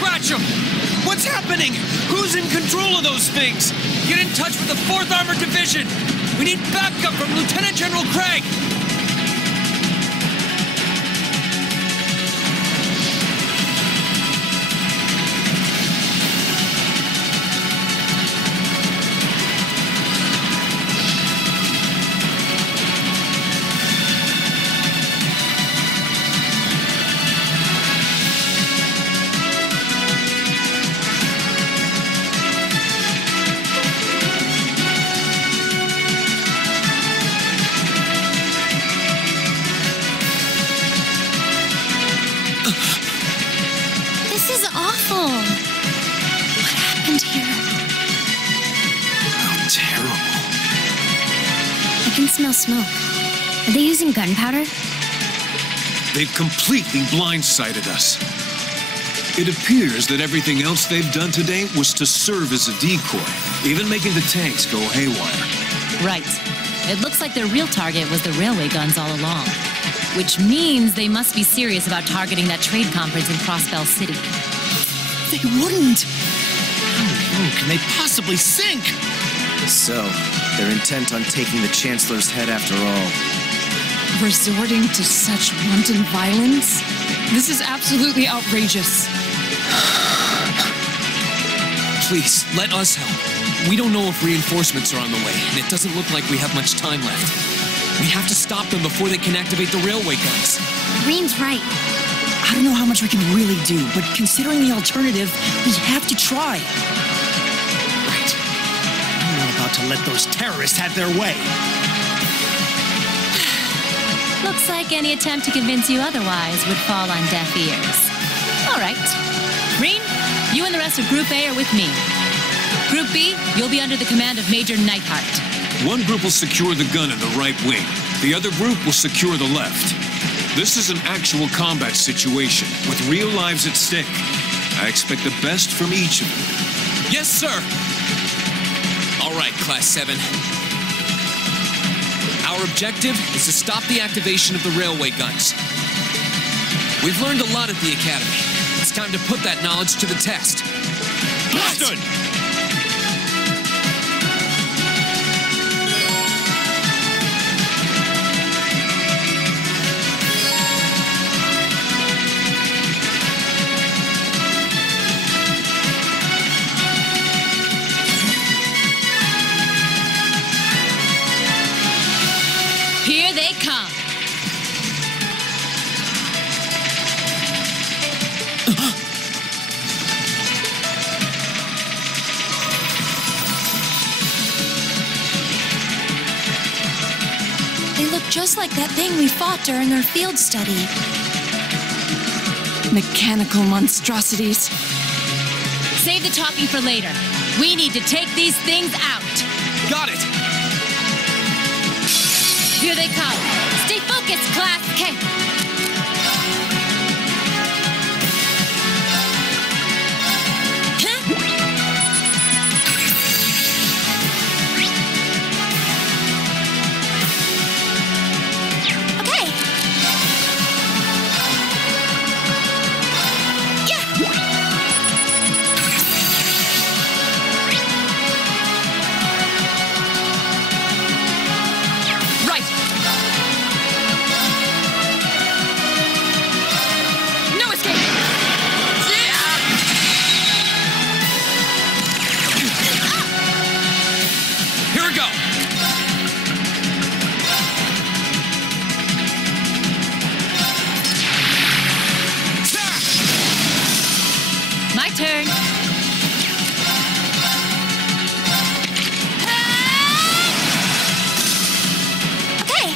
scratch them! What's happening? Who's in control of those things? Get in touch with the 4th Armored Division! We need backup from Lieutenant General Craig! Smell smoke. Are they using gunpowder? They've completely blindsided us. It appears that everything else they've done today was to serve as a decoy, even making the tanks go haywire. Right. It looks like their real target was the railway guns all along. Which means they must be serious about targeting that trade conference in Crossbell City. They wouldn't! How low can they possibly sink? So, they're intent on taking the Chancellor's head after all. Resorting to such wanton violence? This is absolutely outrageous. Please, let us help. We don't know if reinforcements are on the way, and it doesn't look like we have much time left. We have to stop them before they can activate the railway guns. Green's right. I don't know how much we can really do, but considering the alternative, we have to try. Right. I'm not about to let those terrorists have their way. Looks like any attempt to convince you otherwise would fall on deaf ears. All right. Green, you and the rest of Group A are with me. Group B, you'll be under the command of Major Neidhart. One group will secure the gun in the right wing. The other group will secure the left. This is an actual combat situation, with real lives at stake. I expect the best from each of you. Yes, sir! All right, Class 7. Our objective is to stop the activation of the railway guns. We've learned a lot at the Academy. It's time to put that knowledge to the test. Understood! Here they come. They look just like that thing we fought during our field study. Mechanical monstrosities. Save the talking for later. We need to take these things out. Got it! Here they come. Stay focused, class. Okay. Turn. Okay.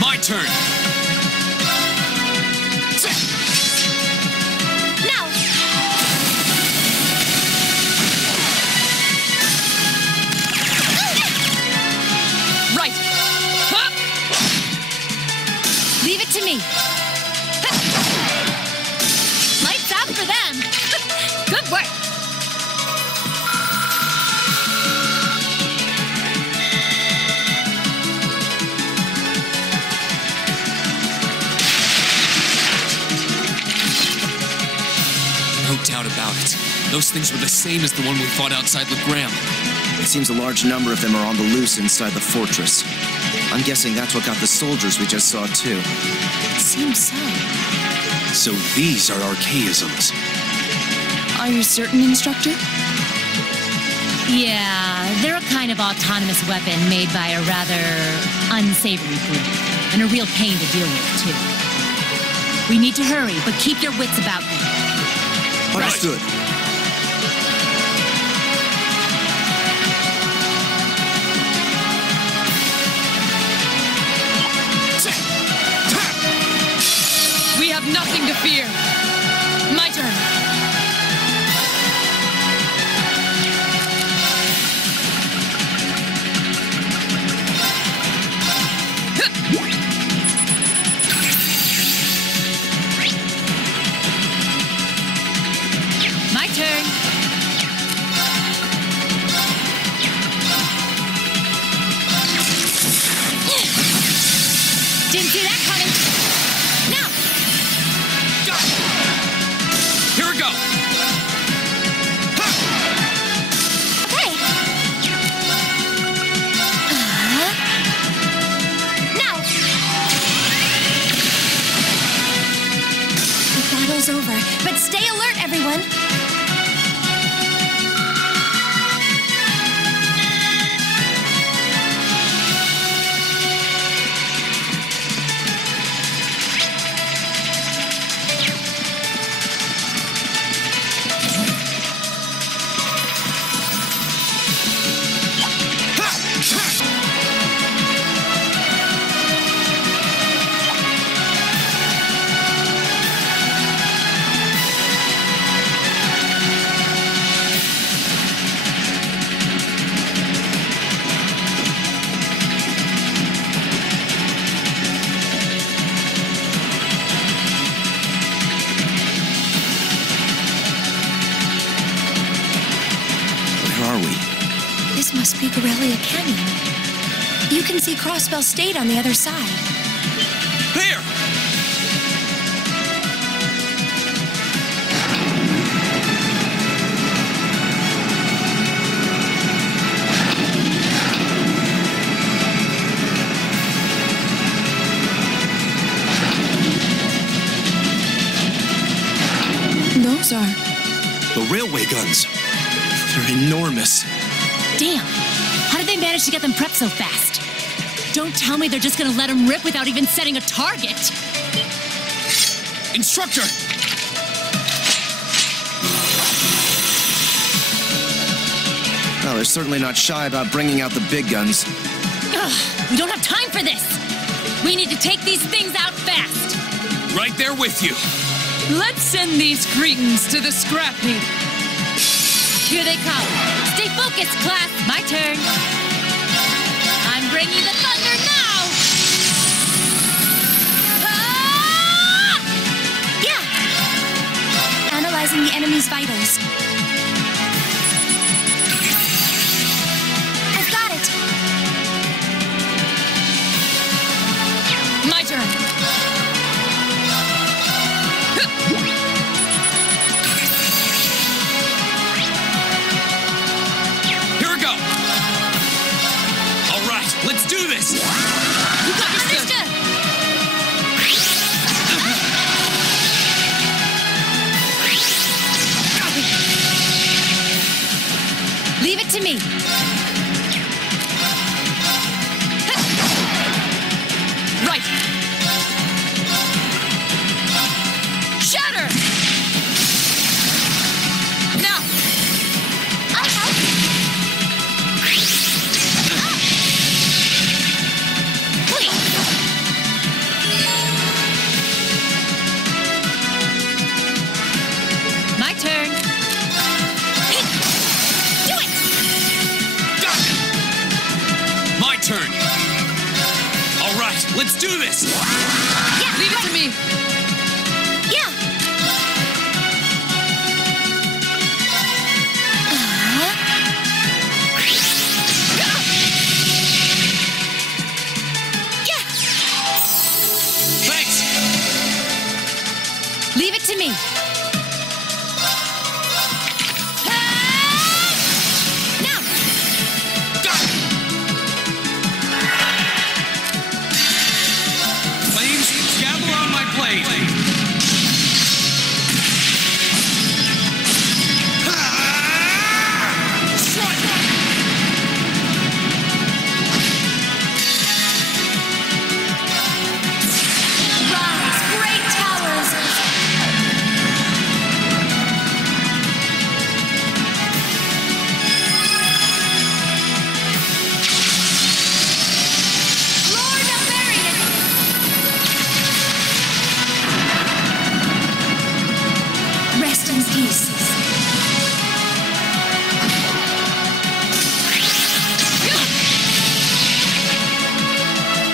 My turn. No. Good work! No doubt about it. Those things were the same as the one we fought outside Legram. It seems a large number of them are on the loose inside the fortress. I'm guessing that's what got the soldiers we just saw, too. It seems so. So these are archaisms. Are you certain, Instructor? Yeah, they're a kind of autonomous weapon made by a rather unsavory group. And a real pain to deal with, too. We need to hurry, but keep your wits about you. Understood. We have nothing to fear. My turn. My turn. Didn't see that coming. Now! Here we go! Okay. Now. The battle's over, but stay alert, everyone. This must be Gorelia Canyon. You can see Crossbell State on the other side. There! Those are... The railway guns. They're enormous. Damn! How did they manage to get them prepped so fast? Don't tell me they're just gonna let them rip without even setting a target! Instructor! Well, they're certainly not shy about bringing out the big guns. Ugh, we don't have time for this! We need to take these things out fast! Right there with you. Let's send these cretins to the scrap heap. Here they come. Stay focused, class. My turn. I'm bringing the thunder now! Ah! Yeah. Analyzing the enemy's vitals. I've got it. My turn. Here we go! All right, let's do this! You got understood! Leave it to me. Right. Shatter! Now! I'll help. Wait. My turn. Do it! My turn! All right, let's do this! Yeah. Leave it to me. Yeah. pieces.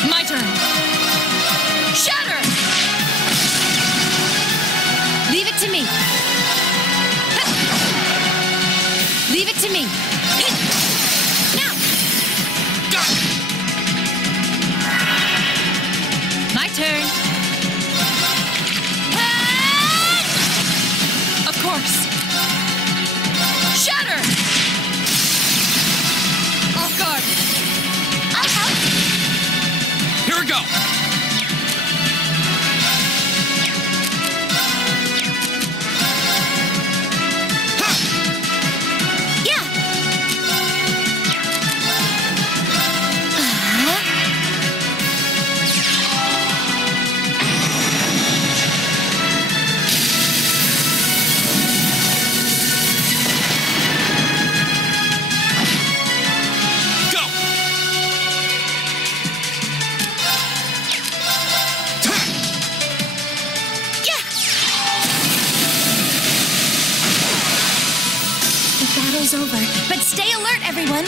My turn. Shatter! Leave it to me. Leave it to me. Now! My turn. Of course. Shatter! Off guard. I'll help. Here we go! Yeah. Go! Yeah. The battle's over, but stay alert, everyone.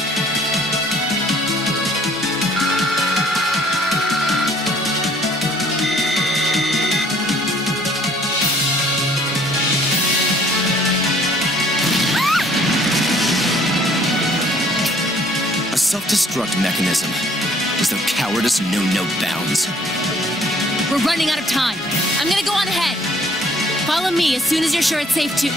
A self-destruct mechanism. As though cowardice know no bounds. We're running out of time. I'm gonna go on ahead. Follow me as soon as you're sure it's safe to...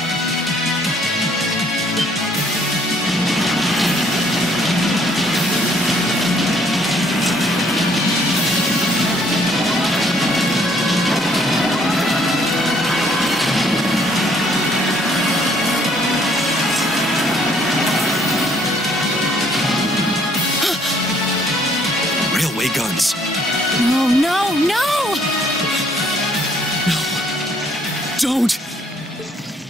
Railway guns. No, no, no! Don't!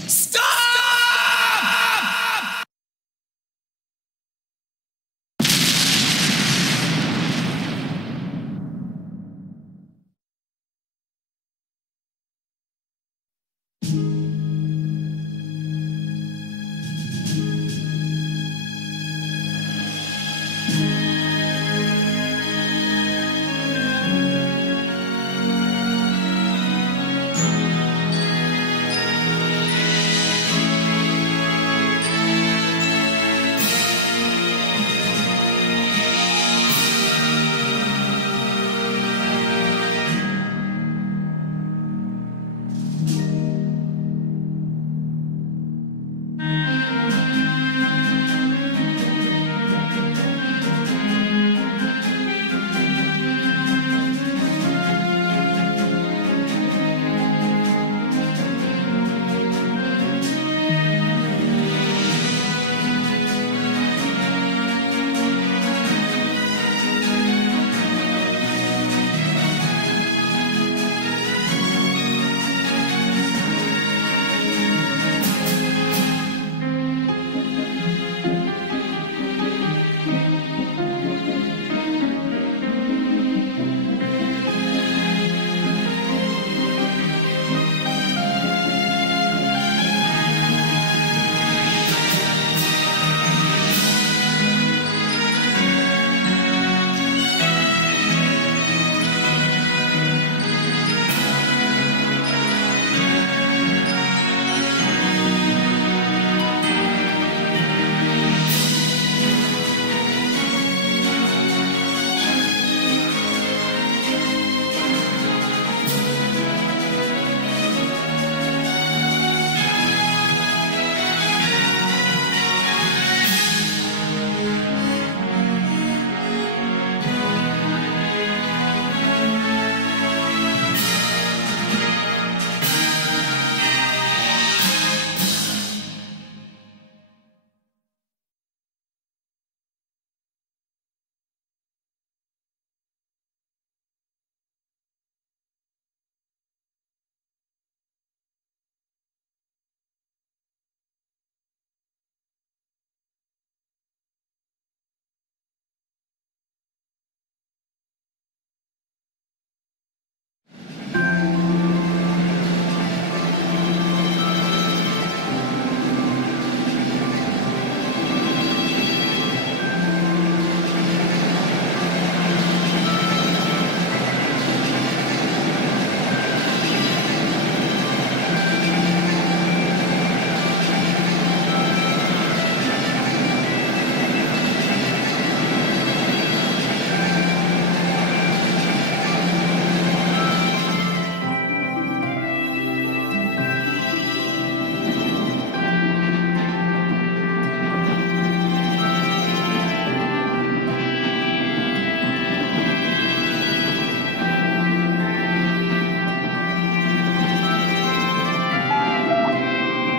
Stop!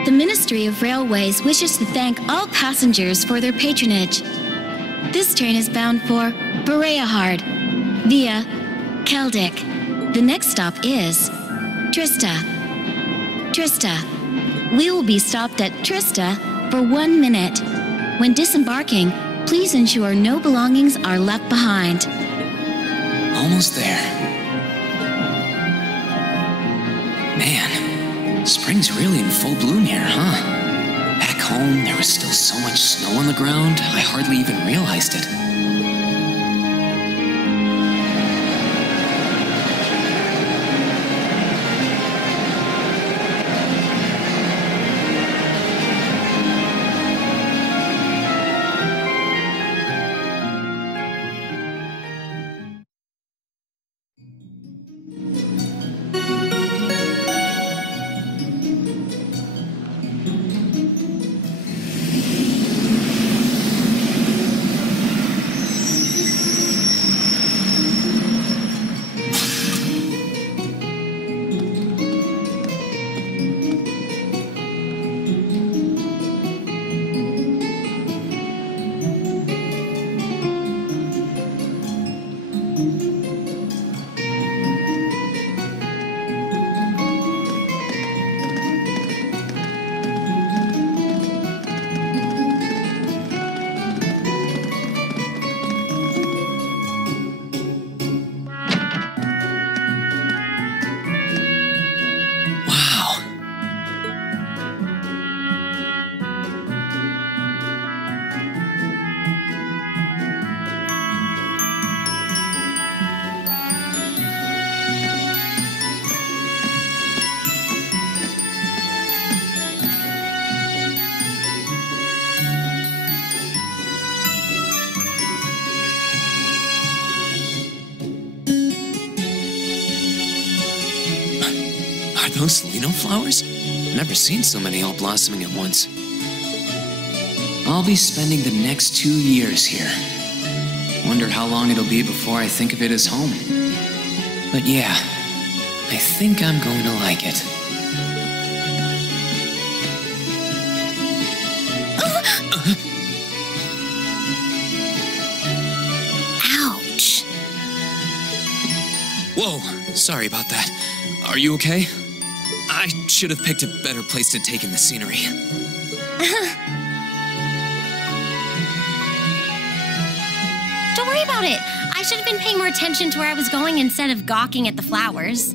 The Ministry of Railways wishes to thank all passengers for their patronage. This train is bound for Bereahard via Keldic. The next stop is Trista. We will be stopped at Trista for 1 minute. When disembarking, please ensure no belongings are left behind. Almost there. Man, spring's really in full bloom here, huh? Back home, there was still so much snow on the ground, I hardly even realized it. Are those Lino flowers? Never seen so many all blossoming at once. I'll be spending the next 2 years here. Wonder how long it'll be before I think of it as home. But yeah, I think I'm going to like it. Ouch. Whoa, sorry about that. Are you okay? I should have picked a better place to take in the scenery. Don't worry about it. I should have been paying more attention to where I was going instead of gawking at the flowers.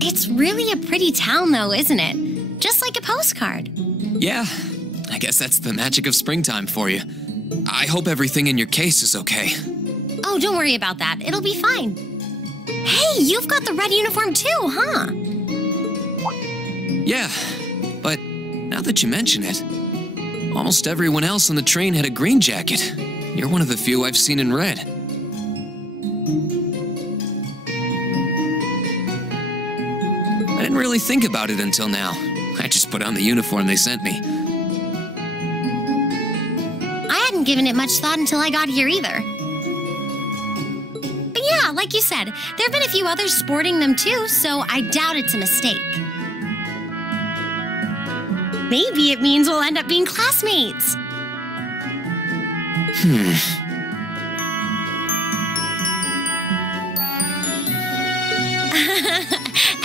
It's really a pretty town, though, isn't it? Just like a postcard. Yeah, I guess that's the magic of springtime for you. I hope everything in your case is okay. Oh, don't worry about that. It'll be fine. Hey, you've got the red uniform too, huh? Yeah, but now that you mention it, almost everyone else on the train had a green jacket. You're one of the few I've seen in red. I didn't really think about it until now. I just put on the uniform they sent me. I hadn't given it much thought until I got here either. But yeah, like you said, there have been a few others sporting them too, so I doubt it's a mistake. Maybe it means we'll end up being classmates.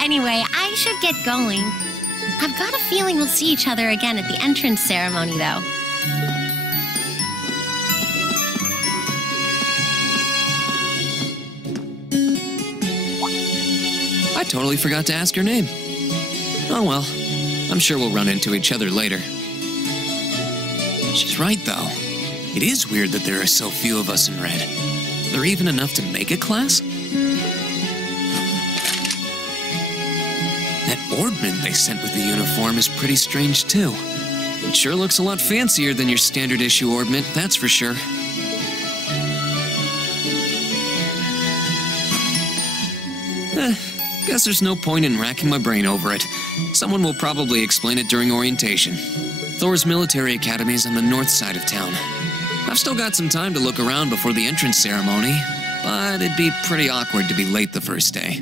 Anyway, I should get going. I've got a feeling we'll see each other again at the entrance ceremony, though. I totally forgot to ask your name. Oh well, I'm sure we'll run into each other later. She's right, though. It is weird that there are so few of us in red. Are there even enough to make a class? That orbment they sent with the uniform is pretty strange, too. It sure looks a lot fancier than your standard issue orbment, that's for sure. Guess there's no point in racking my brain over it. Someone will probably explain it during orientation. Thor's military academy is on the north side of town. I've still got some time to look around before the entrance ceremony, but it'd be pretty awkward to be late the first day.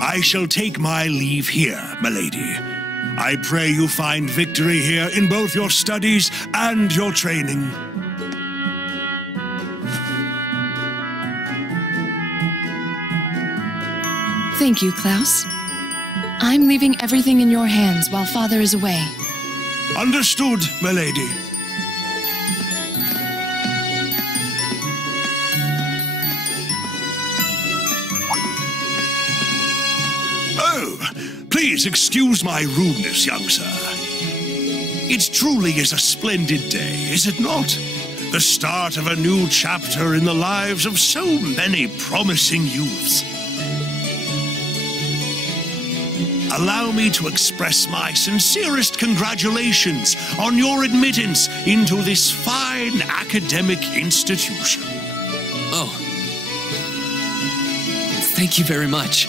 I shall take my leave here, milady. I pray you find victory here in both your studies and your training. Thank you, Klaus. I'm leaving everything in your hands while Father is away. Understood, milady. Please excuse my rudeness, young sir. It truly is a splendid day, is it not? The start of a new chapter in the lives of so many promising youths. Allow me to express my sincerest congratulations on your admittance into this fine academic institution. Oh. Thank you very much.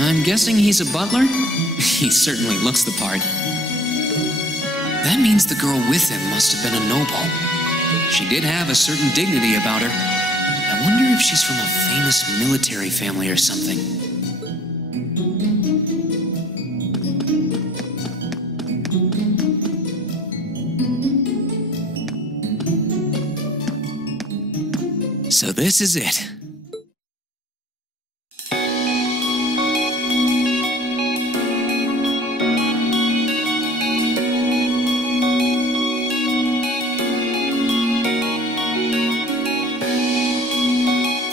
I'm guessing he's a butler? He certainly looks the part. That means the girl with him must have been a noble. She did have a certain dignity about her. I wonder if she's from a famous military family or something. So this is it.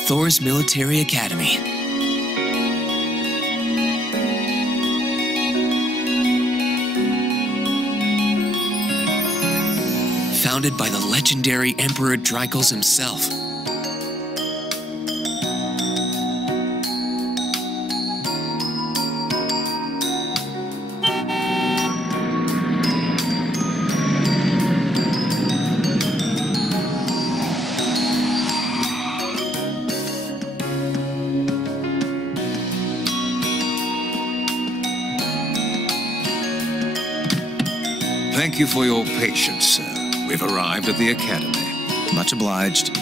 Thor's Military Academy. Founded by the legendary Emperor Dreikels himself. Thank you for your patience, sir. We've arrived at the Academy. Much obliged.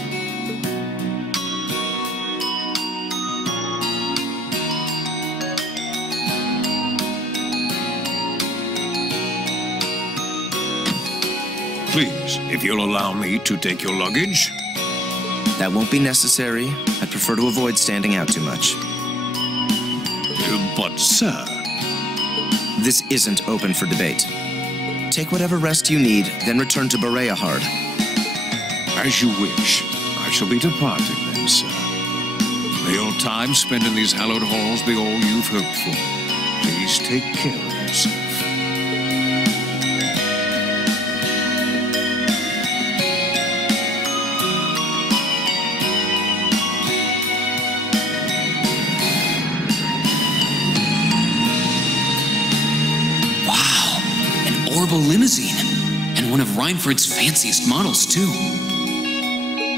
Please, if you'll allow me to take your luggage. That won't be necessary. I'd prefer to avoid standing out too much. But, sir... This isn't open for debate. Take whatever rest you need, then return to Bereahard. As you wish. I shall be departing then, sir. May your time spent in these hallowed halls be all you've hoped for. Please take care of yourself. Limousine, and one of Reinford's fanciest models, too.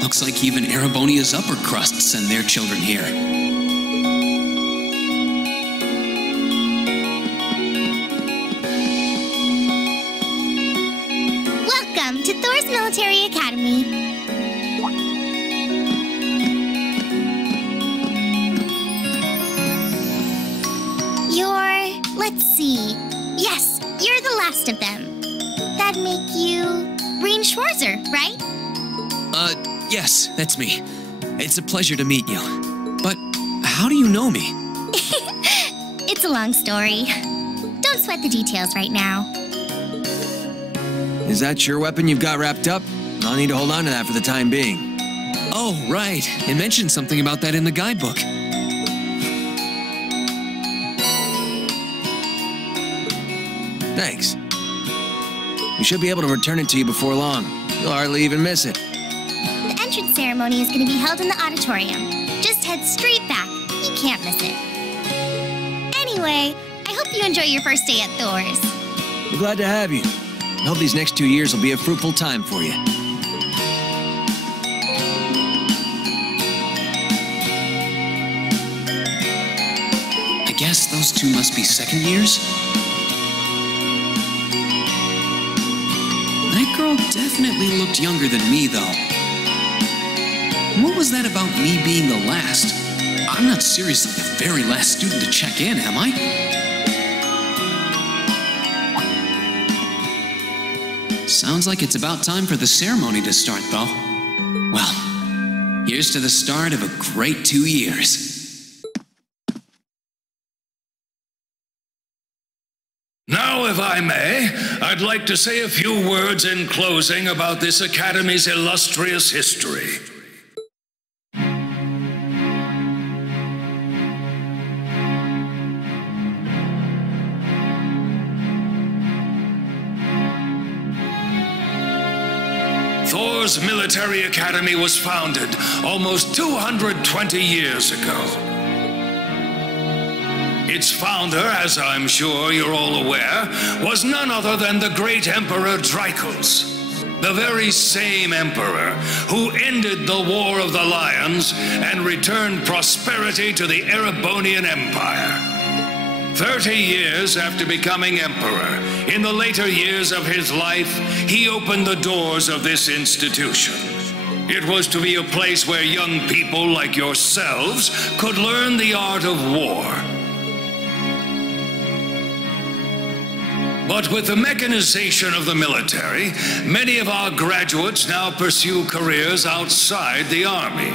Looks like even Erebonia's upper crust send their children here. Welcome to Thor's Military Academy. Let's see. Yes, you're the last of them. That'd make you Rein Schwarzer, right? Yes, that's me. It's a pleasure to meet you. But how do you know me? It's a long story. Don't sweat the details right now. Is that your weapon you've got wrapped up? I'll need to hold on to that for the time being. Oh, right. It mentioned something about that in the guidebook. Thanks. We should be able to return it to you before long. You'll hardly even miss it. The entrance ceremony is going to be held in the auditorium. Just head straight back. You can't miss it. Anyway, I hope you enjoy your first day at Thor's. We're glad to have you. I hope these next 2 years will be a fruitful time for you. I guess those two must be second years? That girl definitely looked younger than me, though. What was that about me being the last? I'm not seriously the very last student to check in, am I? Sounds like it's about time for the ceremony to start, though. Well, here's to the start of a great 2 years. Now, if I may, I'd like to say a few words in closing about this Academy's illustrious history. Thor's Military Academy was founded almost 220 years ago. Its founder, as I'm sure you're all aware, was none other than the great Emperor Drykos, the very same emperor who ended the War of the Lions and returned prosperity to the Erebonian Empire. 30 years after becoming emperor, in the later years of his life, he opened the doors of this institution. It was to be a place where young people like yourselves could learn the art of war. But with the mechanization of the military, many of our graduates now pursue careers outside the army.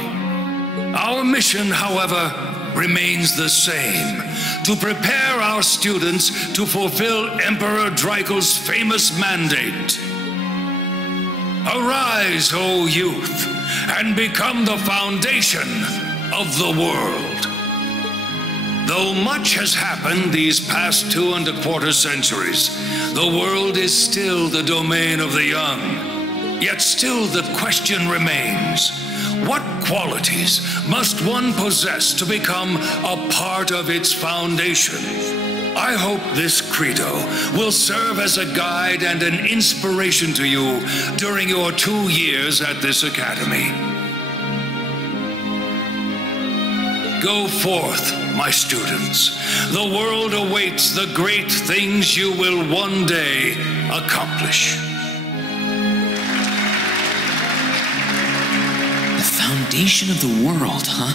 Our mission, however, remains the same: to prepare our students to fulfill Emperor Drykos' famous mandate. Arise, O youth, and become the foundation of the world. Though much has happened these past 2¼ centuries, the world is still the domain of the young. Yet still the question remains: what qualities must one possess to become a part of its foundation? I hope this credo will serve as a guide and an inspiration to you during your 2 years at this academy. Go forth, my students. The world awaits the great things you will one day accomplish. The foundation of the world, huh?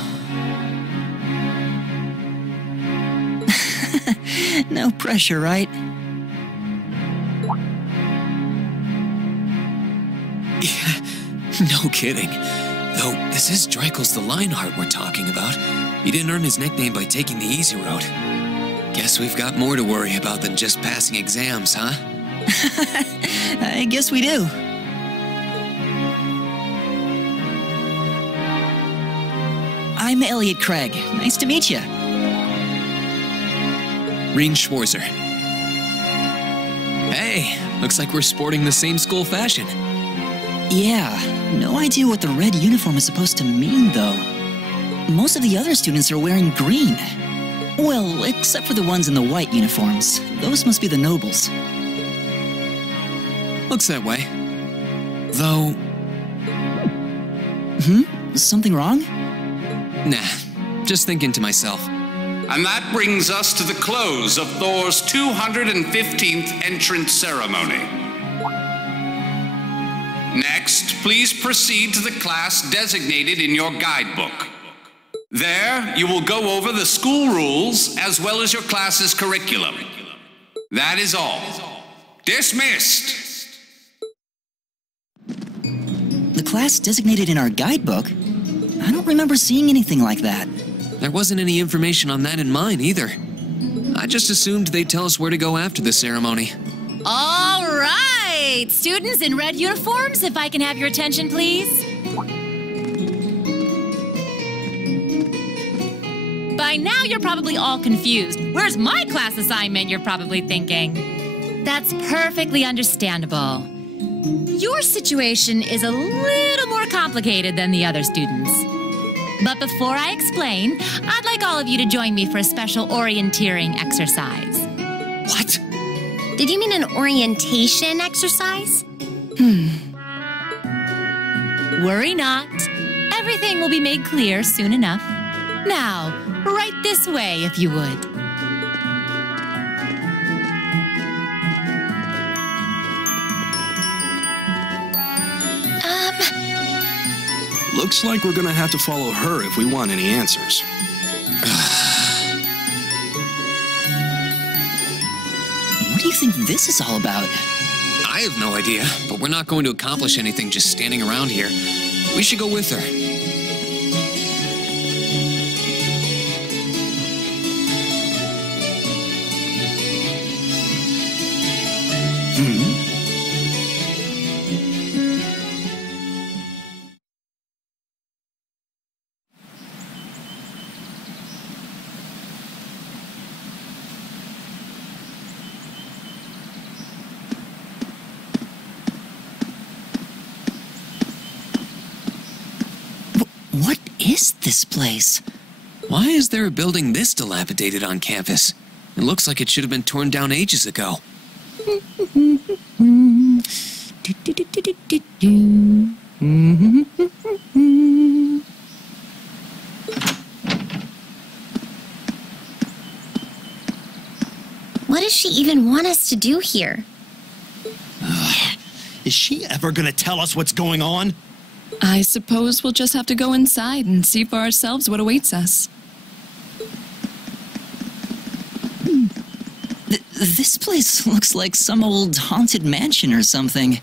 No pressure, right? Yeah, no kidding. Though, this is Drykos the Lionheart we're talking about. He didn't earn his nickname by taking the easy road. Guess we've got more to worry about than just passing exams, huh? I guess we do. I'm Elliot Craig. Nice to meet you. Reen Schwarzer. Hey, looks like we're sporting the same school fashion. Yeah, no idea what the red uniform is supposed to mean, though. Most of the other students are wearing green. Well, except for the ones in the white uniforms. Those must be the nobles. Looks that way. Though... Something wrong? Nah, just thinking to myself. And that brings us to the close of Thor's 215th entrance ceremony. Next, please proceed to the class designated in your guidebook. There, you will go over the school rules as well as your class's curriculum. That is all. Dismissed! The class designated in our guidebook? I don't remember seeing anything like that. There wasn't any information on that in mine, either. I just assumed they'd tell us where to go after the ceremony. All right! Students in red uniforms, if I can have your attention, please. By now, you're probably all confused. Where's my class assignment, you're probably thinking. That's perfectly understandable. Your situation is a little more complicated than the other students. But before I explain, I'd like all of you to join me for a special orienteering exercise. What? Did you mean an orientation exercise? Worry not. Everything will be made clear soon enough. Now, right this way, if you would. Looks like we're gonna have to follow her if we want any answers. What do you think this is all about? I have no idea, but we're not going to accomplish anything just standing around here. We should go with her. What is this place? Why is there a building this dilapidated on campus? It looks like it should have been torn down ages ago. What does she even want us to do here? Is she ever gonna tell us what's going on? I suppose we'll just have to go inside and see for ourselves what awaits us. This place looks like some old haunted mansion or something.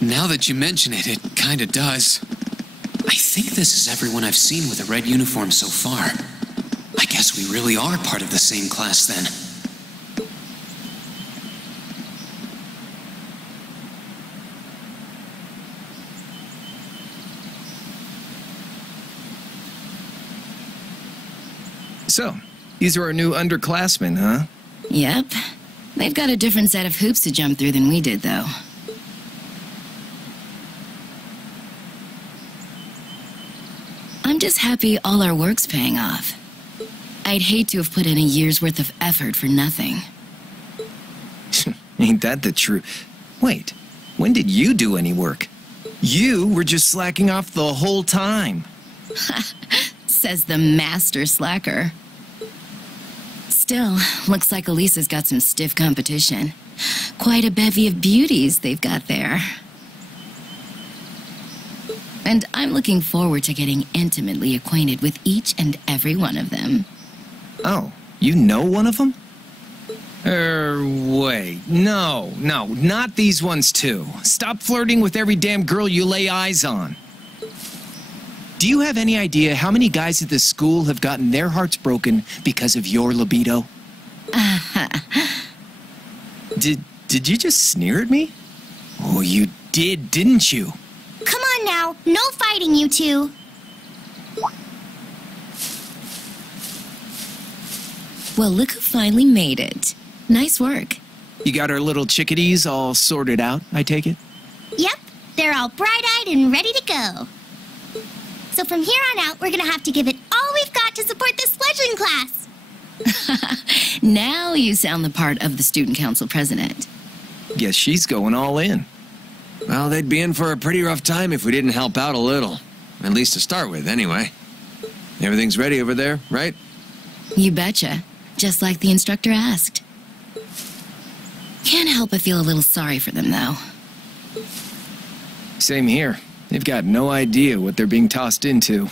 Now that you mention it, it kinda does. I think this is everyone I've seen with a red uniform so far. I guess we really are part of the same class then. So, these are our new underclassmen, huh? Yep. They've got a different set of hoops to jump through than we did, though. I'm just happy all our work's paying off. I'd hate to have put in a year's worth of effort for nothing. Ain't that the truth? Wait, when did you do any work? You were just slacking off the whole time. Says the master slacker. Still, looks like Elisa's got some stiff competition. Quite a bevy of beauties they've got there. And I'm looking forward to getting intimately acquainted with each and every one of them. Oh, you know one of them? Wait. No, not these ones too. Stop flirting with every damn girl you lay eyes on. Do you have any idea how many guys at this school have gotten their hearts broken because of your libido? Did you just sneer at me? Oh, you did, didn't you? Come on now, no fighting, you two. Well, look who finally made it. Nice work. You got our little chickadees all sorted out, I take it? Yep, they're all bright-eyed and ready to go. So from here on out, we're gonna have to give it all we've got to support this fledgling class. Now you sound the part of the student council president. Guess she's going all in. Well, they'd be in for a pretty rough time if we didn't help out a little. At least to start with, anyway. Everything's ready over there, right? You betcha. Just like the instructor asked. Can't help but feel a little sorry for them, though. Same here. They've got no idea what they're being tossed into.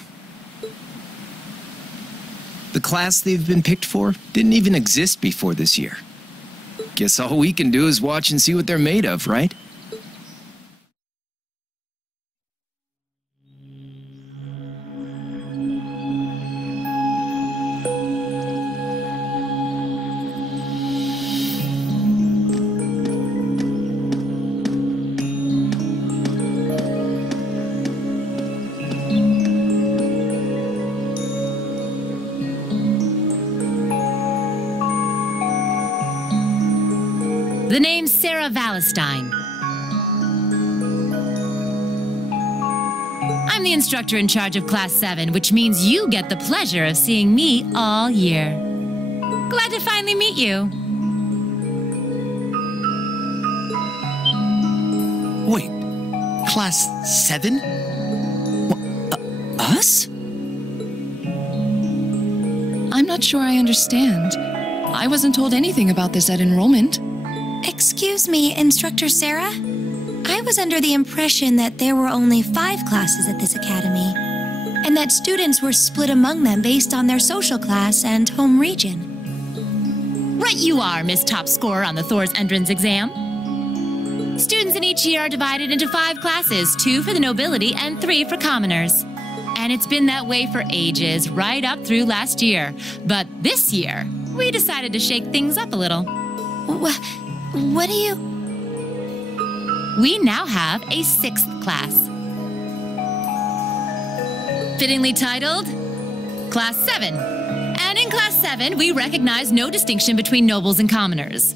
The class they've been picked for didn't even exist before this year. Guess all we can do is watch and see what they're made of, right? The name's Sarah Valestine. I'm the instructor in charge of Class 7, which means you get the pleasure of seeing me all year. Glad to finally meet you. Wait, Class 7? Us? I'm not sure I understand. I wasn't told anything about this at enrollment. Excuse me, Instructor Sarah? I was under the impression that there were only 5 classes at this academy, and that students were split among them based on their social class and home region. Right you are, Miss Top Scorer on the Thor's entrance exam. Students in each year are divided into 5 classes, 2 for the nobility and 3 for commoners. And it's been that way for ages, right up through last year. But this year, we decided to shake things up a little. What do you... We now have a 6th class. Fittingly titled, Class 7. And in Class 7, we recognize no distinction between nobles and commoners.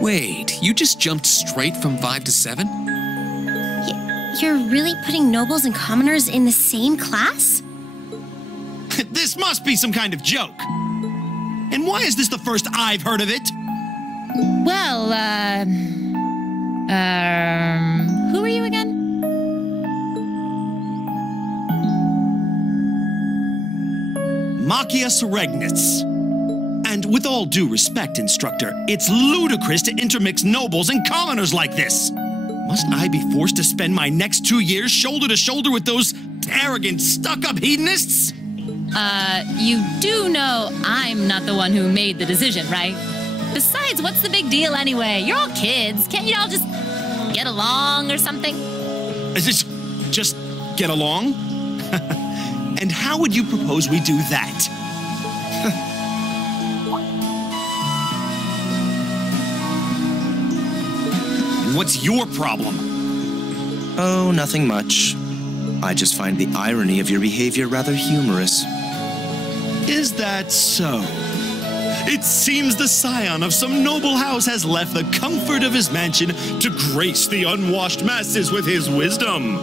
Wait, you just jumped straight from 5 to 7? You're really putting nobles and commoners in the same class? This must be some kind of joke. And why is this the first I've heard of it? Well, who are you again? Machias Regnitz. And with all due respect, Instructor, it's ludicrous to intermix nobles and commoners like this. Must I be forced to spend my next 2 years shoulder to shoulder with those arrogant, stuck-up hedonists? You do know I'm not the one who made the decision, right? Besides, what's the big deal anyway? You're all kids. Can't you all just get along or something? Is it just get along? And how would you propose we do that? What's your problem? Oh, nothing much. I just find the irony of your behavior rather humorous. Is that so? It seems the scion of some noble house has left the comfort of his mansion to grace the unwashed masses with his wisdom.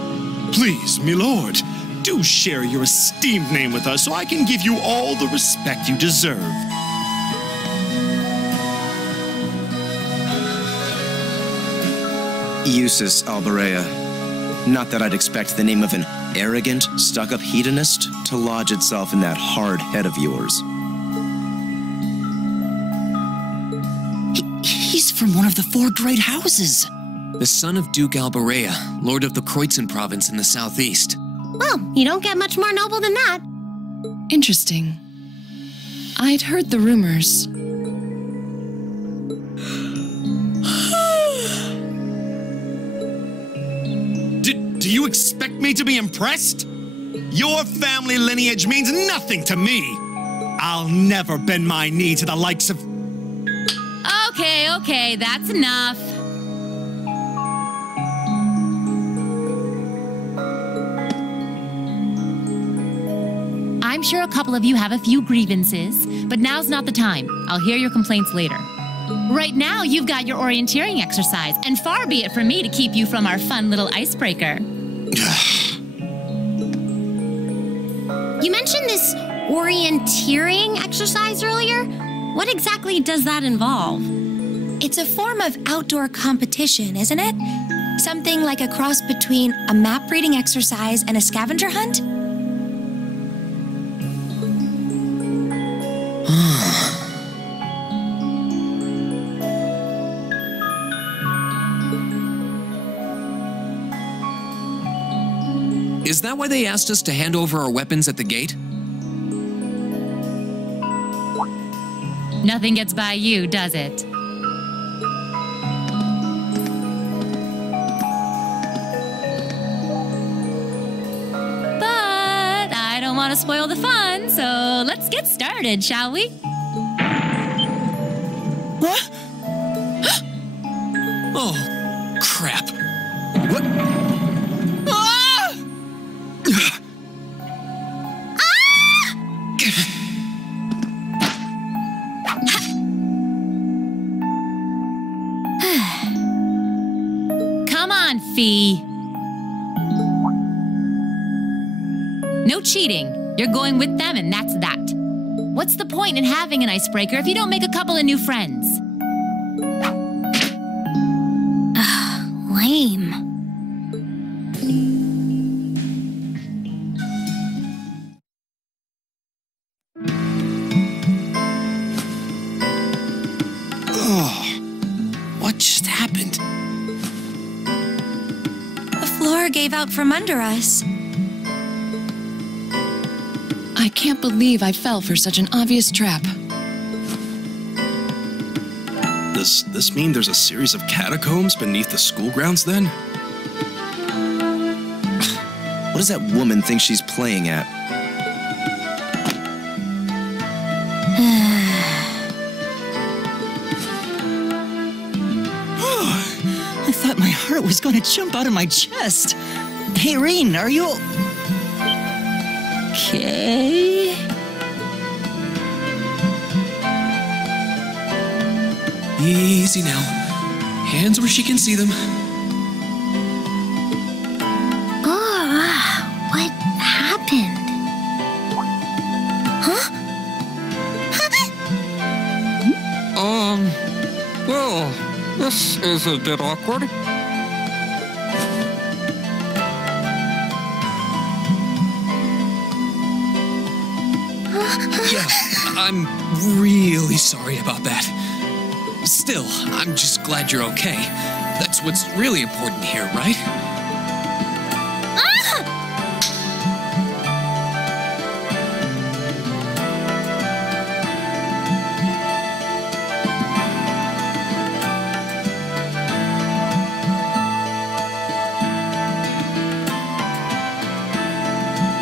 Please, my lord, do share your esteemed name with us so I can give you all the respect you deserve. Eustace Alberea. Not that I'd expect the name of an arrogant, stuck-up hedonist to lodge itself in that hard head of yours. He's from one of the 4 great houses. The son of Duke Alberea, Lord of the Kreutzen province in the southeast. Well, you don't get much more noble than that. Interesting. I'd heard the rumors. Do you expect me to be impressed? Your family lineage means nothing to me. I'll never bend my knee to the likes of... Okay, that's enough. I'm sure a couple of you have a few grievances, but now's not the time. I'll hear your complaints later. Right now, you've got your orienteering exercise, and far be it from me to keep you from our fun little icebreaker. You mentioned this orienteering exercise earlier. What exactly does that involve? It's a form of outdoor competition, isn't it? Something like a cross between a map-reading exercise and a scavenger hunt? Is that why they asked us to hand over our weapons at the gate? Nothing gets by you, does it? But I don't want to spoil the fun, so let's get started, shall we? What? Oh, crap. What? buddy. No cheating. You're going with them, and that's that. What's the point in having an icebreaker if you don't make a couple of new friends? Lame. What just happened? The floor gave out from under us. I can't believe I fell for such an obvious trap. Does this mean there's a series of catacombs beneath the school grounds then? What does that woman think she's playing at? I thought my heart was going to jump out of my chest. Hey, Reen, are you... okay? Easy now. Hands where she can see them. What happened? Huh? Well, this is a bit awkward. Yeah, I'm really sorry about that. Still, I'm just glad you're okay. That's what's really important here, right?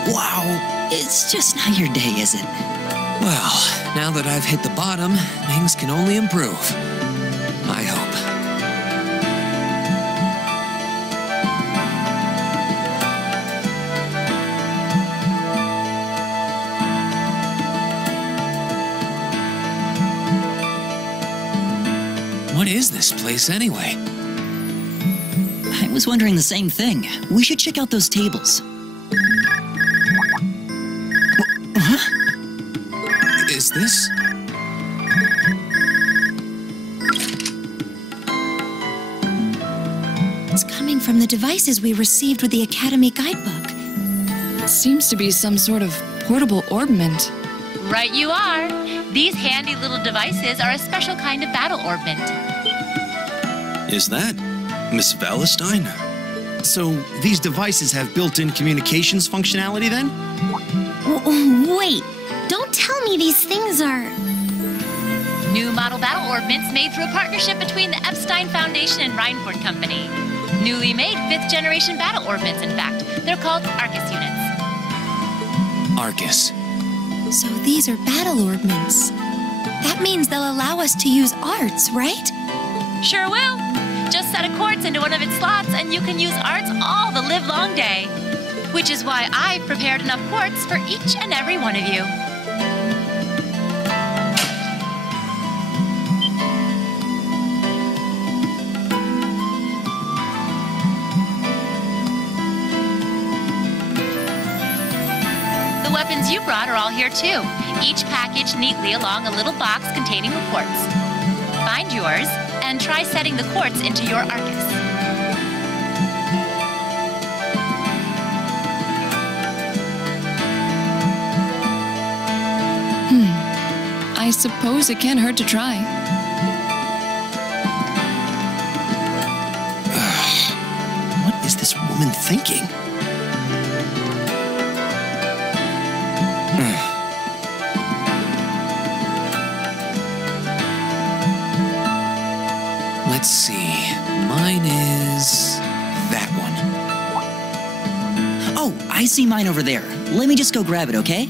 Wow, it's just not your day, is it? Well, now that I've hit the bottom, things can only improve. I hope. What is this place anyway? I was wondering the same thing. We should check out those tables. Huh? Is this? It's coming from the devices we received with the Academy guidebook. Seems to be some sort of portable orbment. Right you are. These handy little devices are a special kind of battle orbment. Is that Miss Valentine? So these devices have built-in communications functionality then? Wait, don't tell me these things are... New model battle orbments made through a partnership between the Epstein Foundation and Reinford Company. Newly made 5th generation battle orbments, in fact. They're called Arcus units. Arcus. So these are battle orbments. That means they'll allow us to use arts, right? Sure will. Just set a quartz into one of its slots and you can use arts all the livelong day. Which is why I've prepared enough quartz for each and every one of you. The weapons you brought are all here too, each packaged neatly along a little box containing the quartz. Find yours and try setting the quartz into your Arcus. I suppose it can't hurt to try. What is this woman thinking? Let's see. Mine is that one. Oh, I see mine over there. Let me just go grab it, okay?